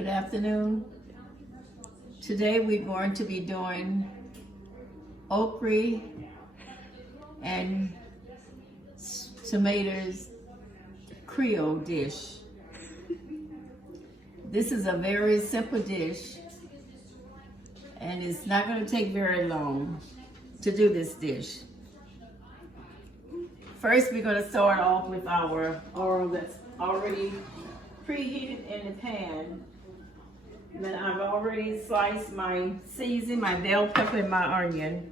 Good afternoon. Today we're going to be doing okra and tomatoes creole dish. This is a very simple dish and it's not going to take very long to do this dish. First we're going to start off with our oil that's already preheated in the pan. Then I've already sliced my season, my bell pepper and my onion.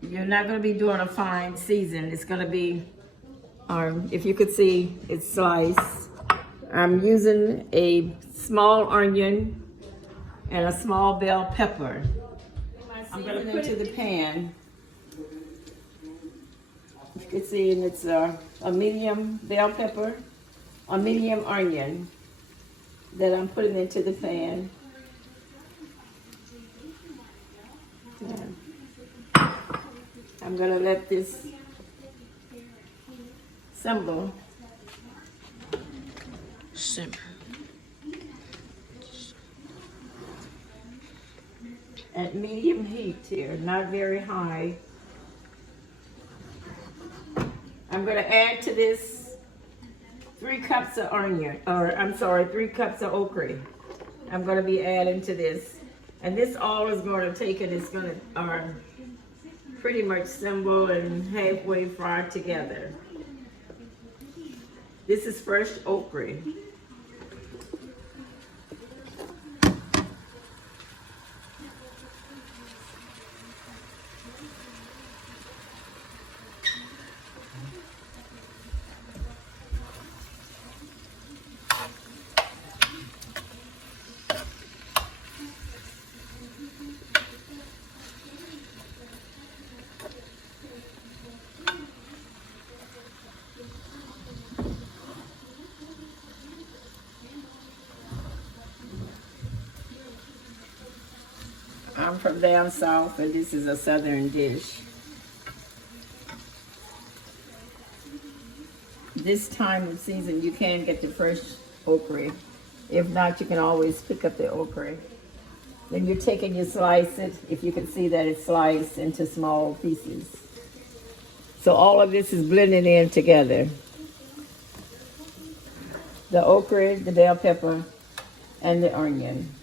You're not going to be doing a fine season. It's going to be, if you could see, it's sliced. I'm using a small onion and a small bell pepper. I'm going to put it in the pan. You can see, and it's a medium bell pepper, a medium onion that I'm putting into the pan. I'm gonna let this simmer at medium heat here, not very high. I'm gonna add to this 3 cups of onion, 3 cups of okra. I'm going to be adding to this. And this all is going to take it, it's going to pretty much simmer and halfway fry together. This is fresh okra. I'm from down south and this is a southern dish. This time of season you can get the fresh okra. If not, you can always pick up the okra. Then you're taking your slice it, if you can see that it's sliced into small pieces. So all of this is blended in together. The okra, the bell pepper, and the onion.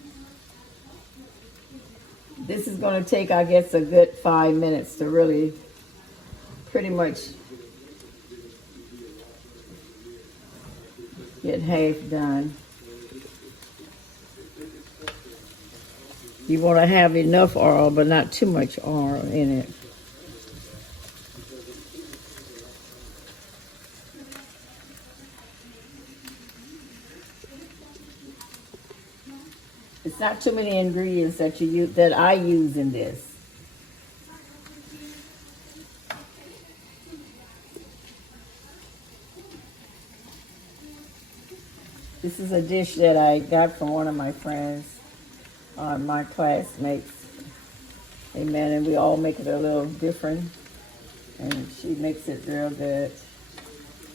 This is going to take, I guess, a good 5 minutes to really pretty much get half done. You want to have enough oil, but not too much oil in it. It's not too many ingredients that I use in this. This is a dish that I got from one of my friends, my classmates. Amen. And we all make it a little different. And she makes it real good.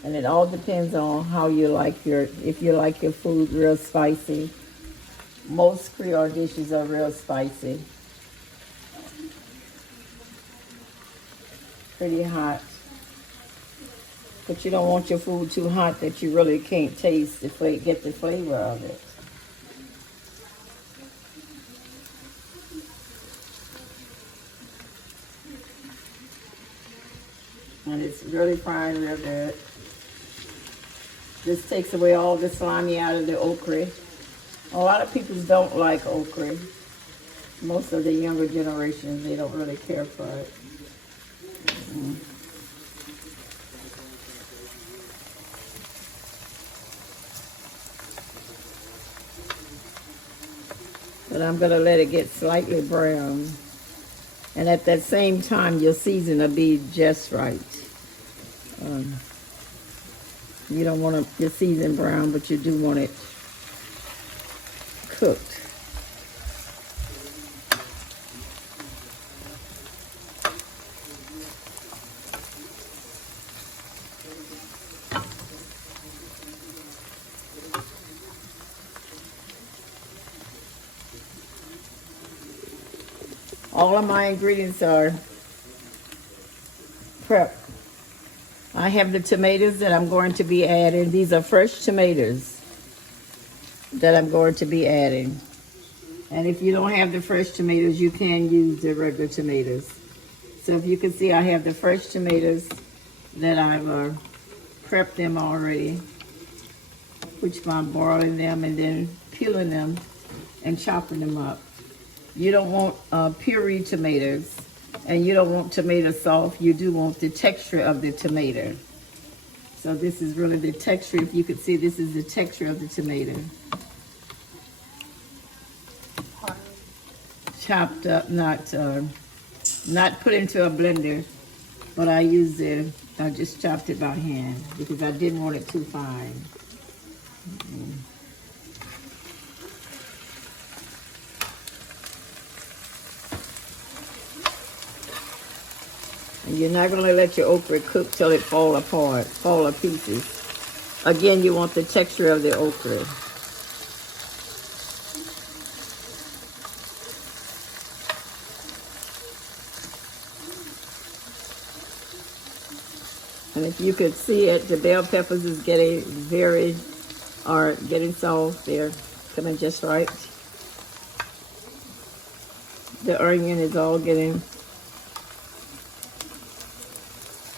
And it all depends on how you like if you like your food real spicy. Most Creole dishes are real spicy. Pretty hot. But you don't want your food too hot that you really can't get the flavor of it. And it's really frying real good. This takes away all the slimy out of the okra. A lot of people don't like okra. Most of the younger generations, they don't really care for it. But I'm going to let it get slightly brown. And at that same time, your season will be just right. You don't want your season brown, but you do want it cooked. All of my ingredients are prepped. I have the tomatoes that I'm going to be adding. These are fresh tomatoes that I'm going to be adding. And if you don't have the fresh tomatoes, you can use the regular tomatoes. So if you can see, I have the fresh tomatoes that I've prepped them already, which I'm boiling them and then peeling them and chopping them up. You don't want puree tomatoes, and you don't want tomato sauce. You do want the texture of the tomato. So this is really the texture. If you could see, this is the texture of the tomato. Chopped up, not put into a blender, but I just chopped it by hand because I didn't want it too fine. And you're not going to let your okra cook till it fall to pieces. Again, you want the texture of the okra. And if you could see it, the bell peppers is getting soft. They're coming just right. The onion is all getting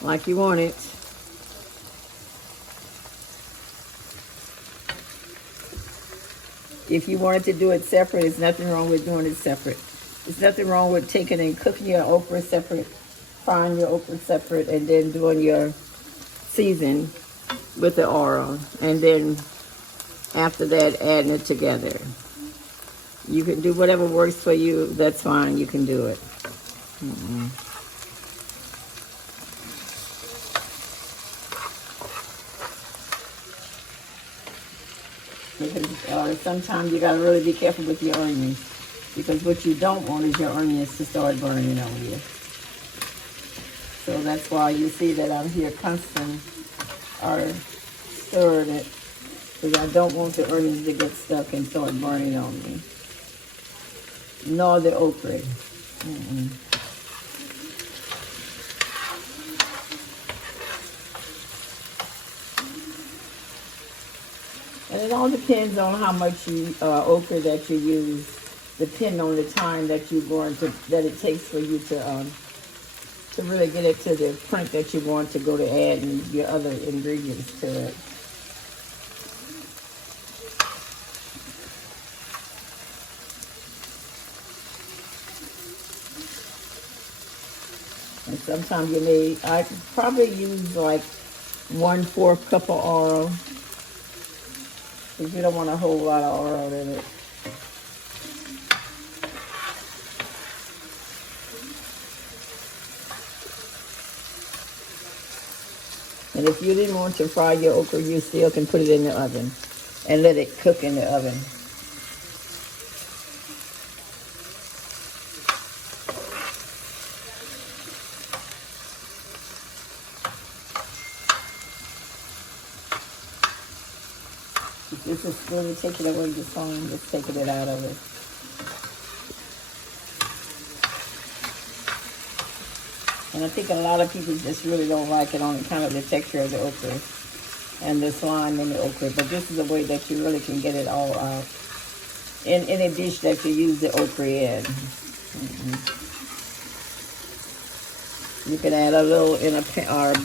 like you want it. If you wanted to do it separate, there's nothing wrong with doing it separate. There's nothing wrong with taking and cooking your okra separate, frying your okra separate, and then doing your season with the oil, and then after that adding it together. You can do whatever works for you. That's fine. You can do it. Because sometimes you gotta really be careful with your onions, because what you don't want is your onions to start burning on you. So that's why you see that I'm here constant or stirring it, because I don't want the onions to get stuck and start burning on me. Nor the okra. And it all depends on how much okra that you use, depending on the time that it takes for you to really get it to the point that you want to go to add your other ingredients to it. And sometimes I probably use like 1/4 cup of oil, because you don't want a whole lot of oil in it. And if you didn't want to fry your okra, you still can put it in the oven and let it cook in the oven. This is really taking away the foam, just taking it out of it. And I think a lot of people just really don't like it on kind of the texture of the okra and the slime in the okra. But this is a way that you really can get it all out in a dish that you use the okra in. You can add a little in a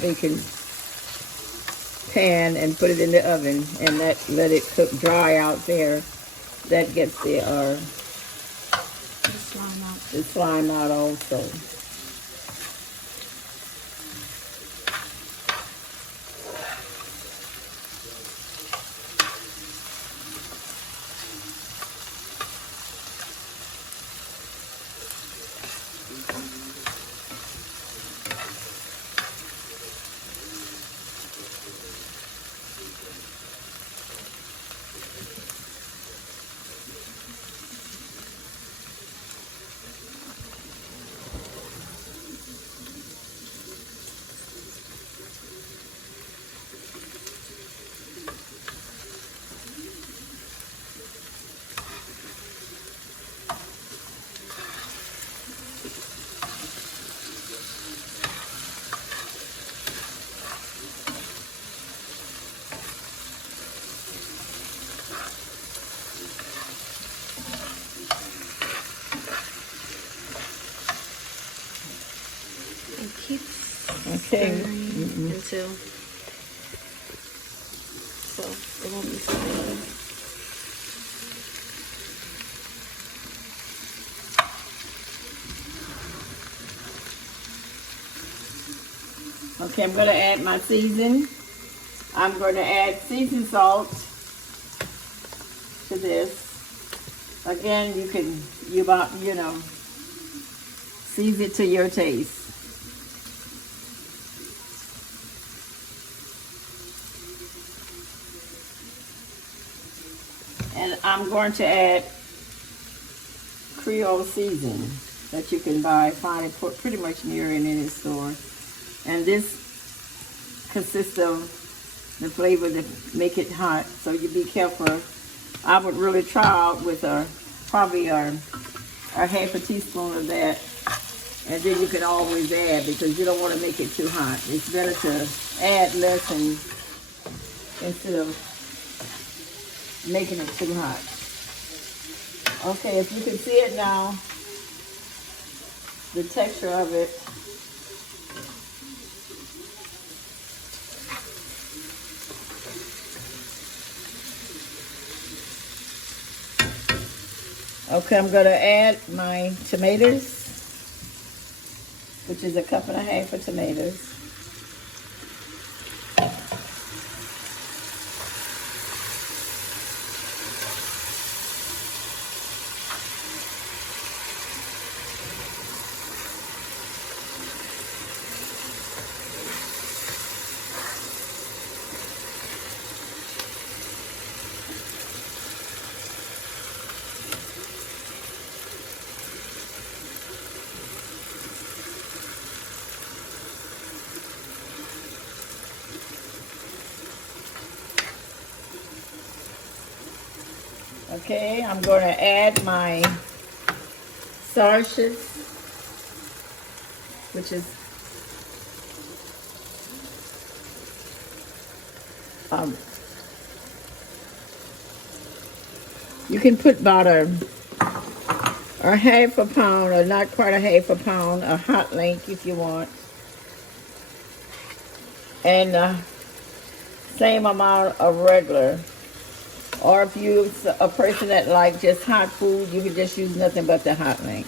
baking pan and put it in the oven and let it cook dry out there. That gets the slime out also. Okay. until so it won't be so bad. Okay, I'm going to add my season. I'm going to add seasoned salt to this. Again, you know, season it to your taste. And I'm going to add Creole seasoning that you can find it pretty much near in any store. And this consists of the flavor that make it hot, so you be careful. I would really try out with probably a half a teaspoon of that, and then you can always add because you don't want to make it too hot. It's better to add less instead of making it too hot. Okay, if you can see it now, the texture of it. Okay, I'm going to add my tomatoes, which is a cup and a half of tomatoes. Okay, I'm going to add my starches, which is you can put about a half a pound, or not quite a half a pound, a hot link if you want, and same amount of regular. Or if you're a person that like just hot food, you can just use nothing but the hot link.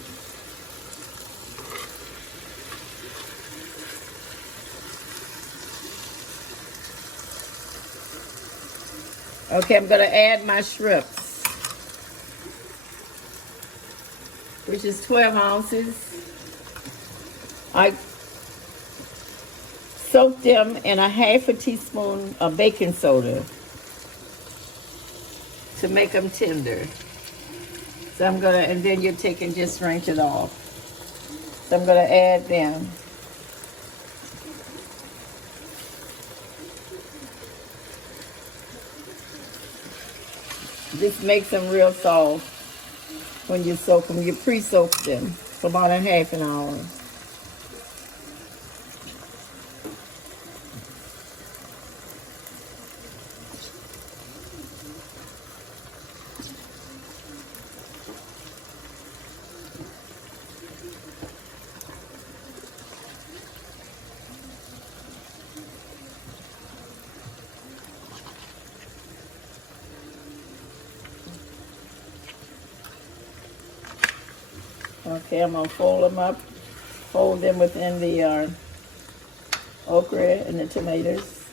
Okay, I'm going to add my shrimps, which is 12 ounces. I soak them in a half a teaspoon of baking soda to make them tender. So I'm going to, and then you're taking, just rinse it off. So I'm going to add them. This makes them real soft when you soak them. You pre-soak them for about a half an hour. Okay, I'm going to fold them within the okra and the tomatoes.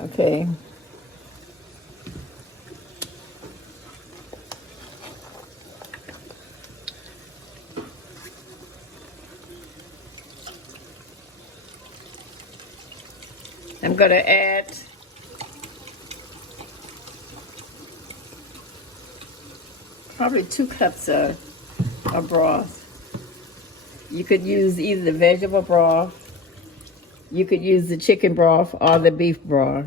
Okay. I'm going to add probably 2 cups of broth. You could use either the vegetable broth, you could use the chicken broth, or the beef broth.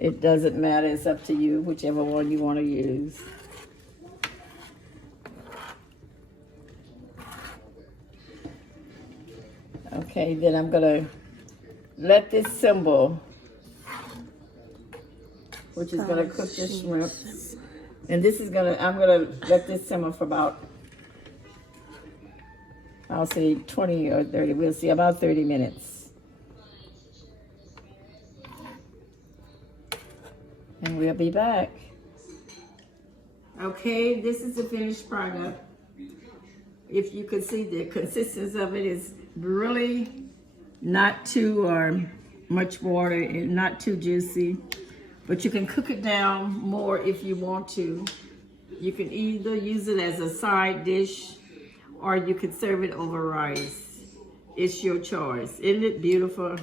It doesn't matter, it's up to you, whichever one you want to use. Okay, then I'm going to let this simmer which is gonna cook the shrimp. And this is gonna, I'm gonna let this simmer for about, I'll say 20 or 30, we'll see, about 30 minutes. And we'll be back. Okay, this is the finished product. If you could see, the consistency of it is really not too much water and not too juicy, but you can cook it down more if you want to. You can either use it as a side dish or you could serve it over rice. It's your choice. Isn't it beautiful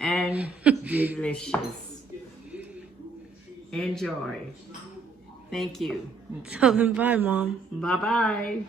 and delicious? Enjoy. Thank you. Tell them bye, Mom. Bye-bye.